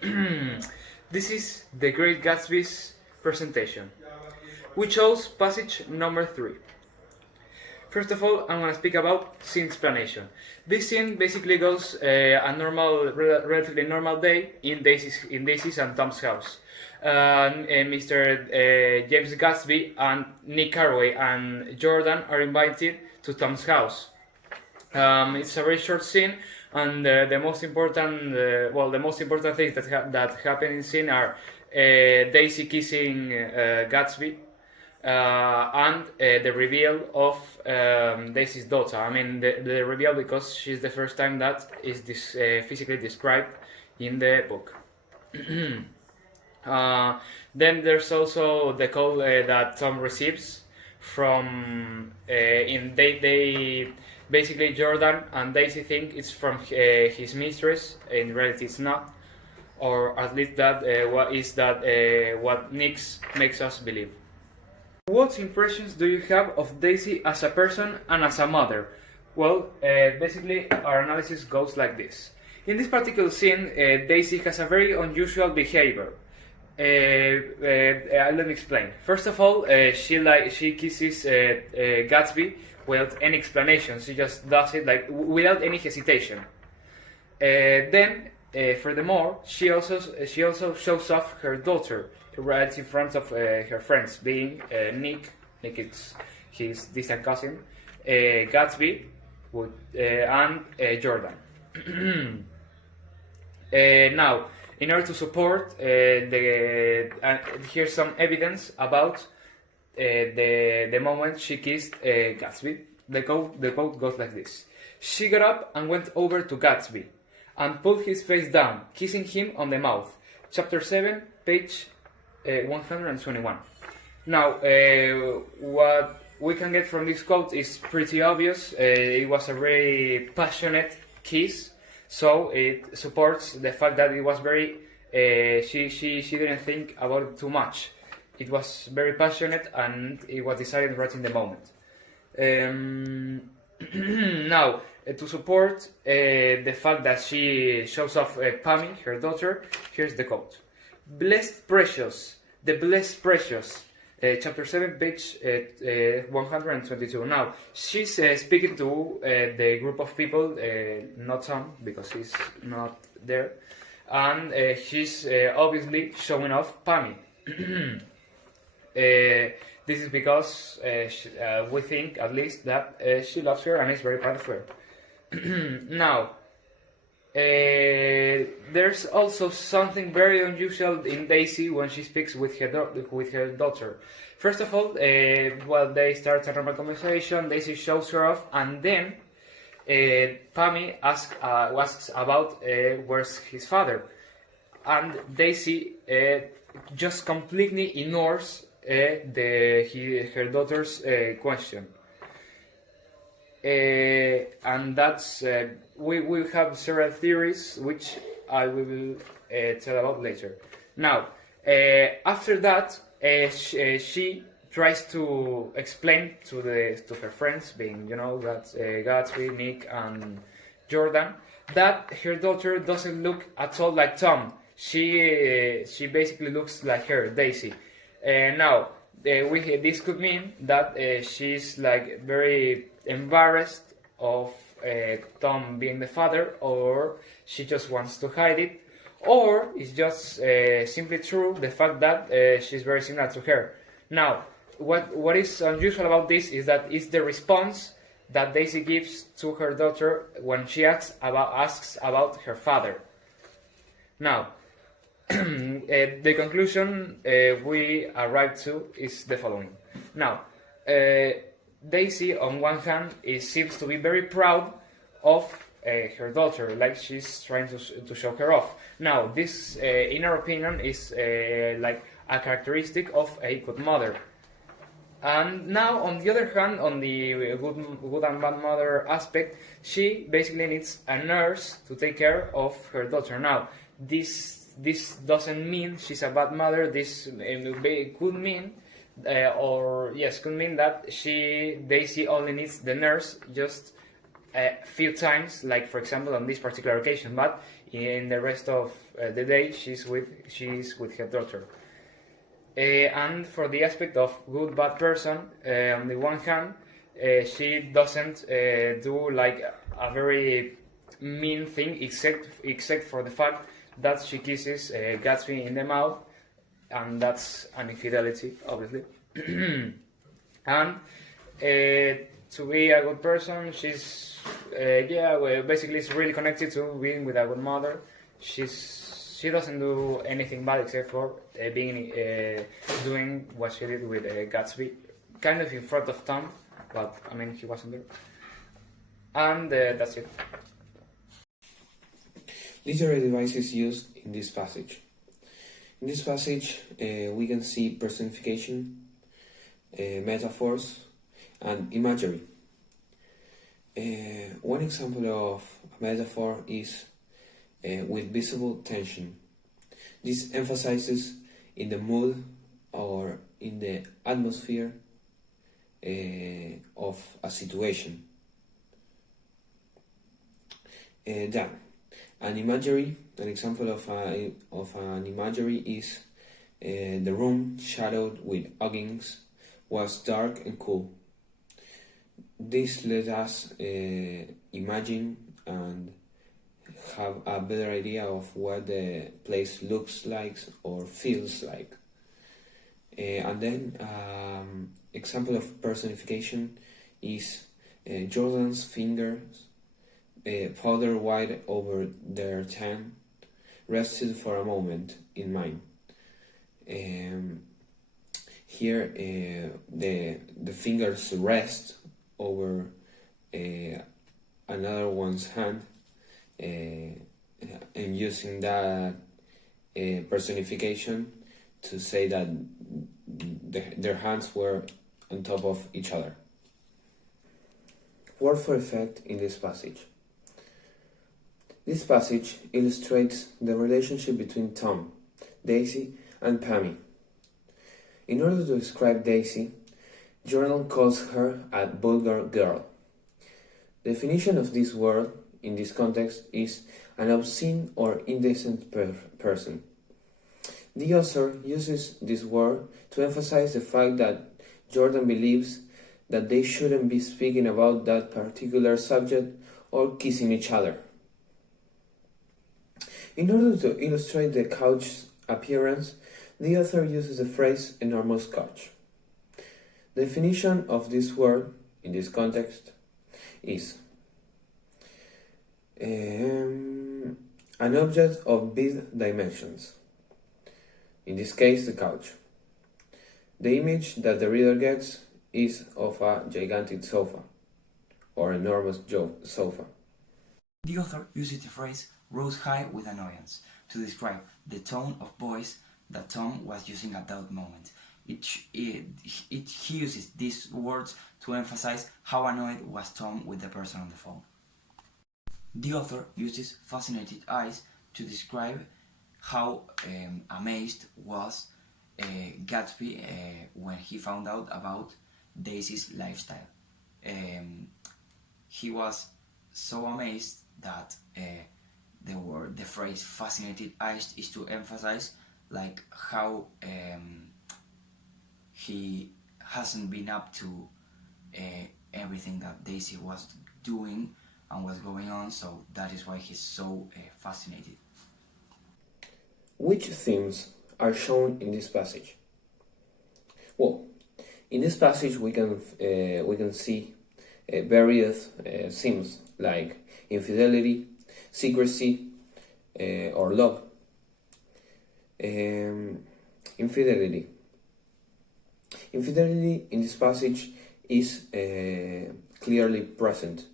This is The Great Gatsby's presentation. We chose passage number 3. First of all, I'm going to speak about scene explanation. This scene basically goes a relatively normal day in Daisy's and Tom's house. Mr. James Gatsby and Nick Carraway and Jordan are invited to Tom's house. It's a very short scene, and the most important things that happen in scene are Daisy kissing Gatsby. And the reveal of Daisy's daughter. I mean, the reveal because she's the first time that is physically described in the book. Then there's also the call that Tom receives from they basically Jordan and Daisy think it's from his mistress. In reality, it's not, or at least what Nick makes us believe. What impressions do you have of Daisy as a person and as a mother? Well, basically our analysis goes like this. In this particular scene, Daisy has a very unusual behavior. Let me explain. First of all, she kisses Gatsby without any explanation. She just does it without any hesitation. Then, furthermore, she also shows off her daughter right in front of her friends, being Nick is his distant cousin, Gatsby, and Jordan. Now, in order to support here's some evidence about the moment she kissed Gatsby. The quote goes like this: "She got up and went over to Gatsby and pulled his face down, kissing him on the mouth." Chapter 7, page 121. Now, what we can get from this quote is pretty obvious. It was a very passionate kiss, so it supports the fact that it was very. She didn't think about it too much. It was very passionate, and it was decided right in the moment. Now, to support the fact that she shows off Pammy, her daughter, here's the quote: "Blessed precious, the blessed precious." Chapter 7, page 122. Now, she's speaking to the group of people, not Tom, because he's not there, and she's obviously showing off Pammy. This is because we think, at least, that she loves her and is very proud of her. Now, there's also something very unusual in Daisy when she speaks with her daughter. First of all, they start a normal conversation. Daisy shows her off, and then Pammy asks about where's his father, and Daisy just completely ignores her daughter's question. And that's we have several theories which I will tell about later. Now, after that, she tries to explain to her friends, being Gatsby, Nick, and Jordan, that her daughter doesn't look at all like Tom. She basically looks like her, Daisy. Now, this could mean that she's very embarrassed of Tom being the father, or she just wants to hide it, or it's just simply true, the fact that she's very similar to her. Now, what is unusual about this is that it's the response that Daisy gives to her daughter when she asks about her father. Now, the conclusion we arrive to is the following. Now, Daisy, on one hand, seems to be very proud of her daughter, like she's trying to show her off. Now, this, in our opinion, is a characteristic of a good mother. And now, on the other hand, on the good and bad mother aspect, she basically needs a nurse to take care of her daughter. Now, this doesn't mean she's a bad mother. This could mean that Daisy only needs the nurse just a few times, like for example on this particular occasion. But In the rest of the day, she's with her daughter. And for the aspect of good bad person, on the one hand, she doesn't do like a very mean thing, except for the fact that she kisses Gatsby in the mouth, and that's an infidelity, obviously. And to be a good person, she's basically it's really connected to being with a good mother. She doesn't do anything bad except for doing what she did with Gatsby, kind of in front of Tom, but I mean he wasn't there. And that's it. Literary devices used in this passage. In this passage, we can see personification, metaphors, and imagery. One example of a metaphor is with visible tension. This emphasizes in the mood or in the atmosphere of a situation. Then, an example of an imagery is the room shadowed with hangings was dark and cool. This let us imagine and have a better idea of what the place looks like or feels like. And then example of personification is Jordan's fingers, powder white over their tan, rested for a moment in mine. Here the fingers rest over another one's hand, and using that personification to say that their hands were on top of each other. Word for effect in this passage. This passage illustrates the relationship between Tom, Daisy, and Pammy. In order to describe Daisy, Jordan calls her a vulgar girl. The definition of this word in this context is an obscene or indecent person. The author uses this word to emphasize the fact that Jordan believes that they shouldn't be speaking about that particular subject or kissing each other. In order to illustrate the couch's appearance, the author uses the phrase enormous couch. The definition of this word in this context is an object of big dimensions, in this case the couch. The image that the reader gets is of a gigantic sofa, or enormous sofa. The author uses the phrase rose high with annoyance to describe the tone of voice that Tom was using at that moment. He uses these words to emphasize how annoyed was Tom with the person on the phone. The author uses fascinated eyes to describe how amazed was Gatsby when he found out about Daisy's lifestyle. He was so amazed that the phrase fascinated eyes is to emphasize like how he hasn't been up to everything that Daisy was doing and what's going on, so that is why he's so fascinated. Which themes are shown in this passage? Well, in this passage we can see various themes like infidelity, secrecy, or love. Infidelity. Infidelity in this passage is clearly present.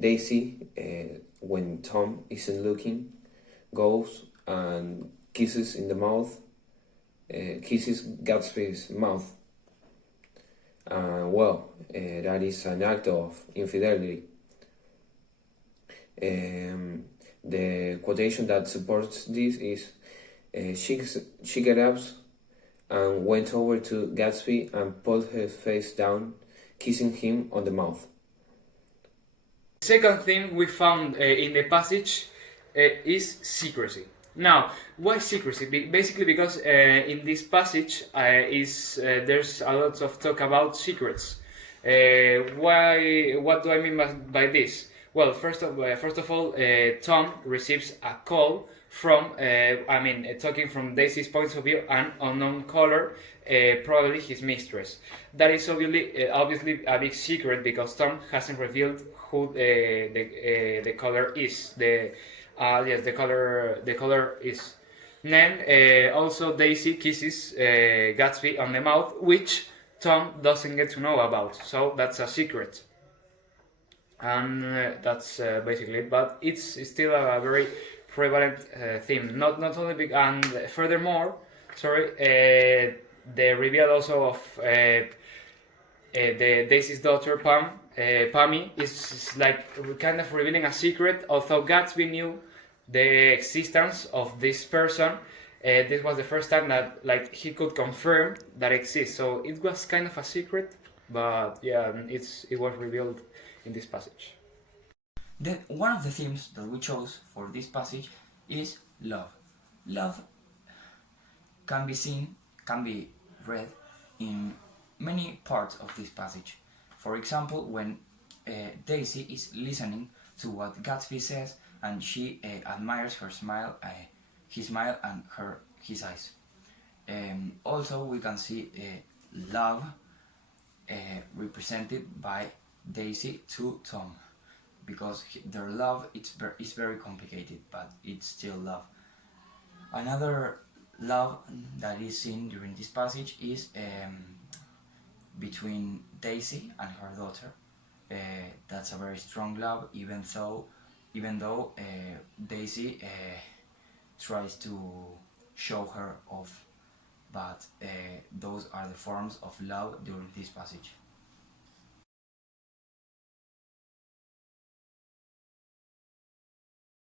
Daisy, when Tom isn't looking, goes and kisses Gatsby's mouth. That is an act of infidelity. The quotation that supports this is, she got up and went over to Gatsby and pulled her face down, kissing him on the mouth. Second thing we found in the passage is secrecy. Now, why secrecy? Basically, because in this passage there's a lot of talk about secrets. Why? What do I mean by this? Well, first of all, Tom receives a call from, talking from Daisy's point of view, an unknown caller, probably his mistress. That is obviously a big secret because Tom hasn't revealed who the caller is. The caller is. Then also Daisy kisses Gatsby on the mouth, which Tom doesn't get to know about. So that's a secret. And that's basically it. But it's still a very prevalent theme. Not only big, and furthermore, the reveal also of the Daisy's daughter Pammy is like kind of revealing a secret. Although Gatsby knew the existence of this person, this was the first time that like he could confirm that it exists. So it was kind of a secret, but yeah, it was revealed in this passage. Then one of the themes that we chose for this passage is love. Love can be read in many parts of this passage. For example, when Daisy is listening to what Gatsby says and she admires his smile and his eyes. Also, we can see love represented by Daisy to Tom, because their love is very complicated, but it's still love. Another love that is seen during this passage is between Daisy and her daughter. That's a very strong love, even though Daisy tries to show her off, but those are the forms of love during this passage.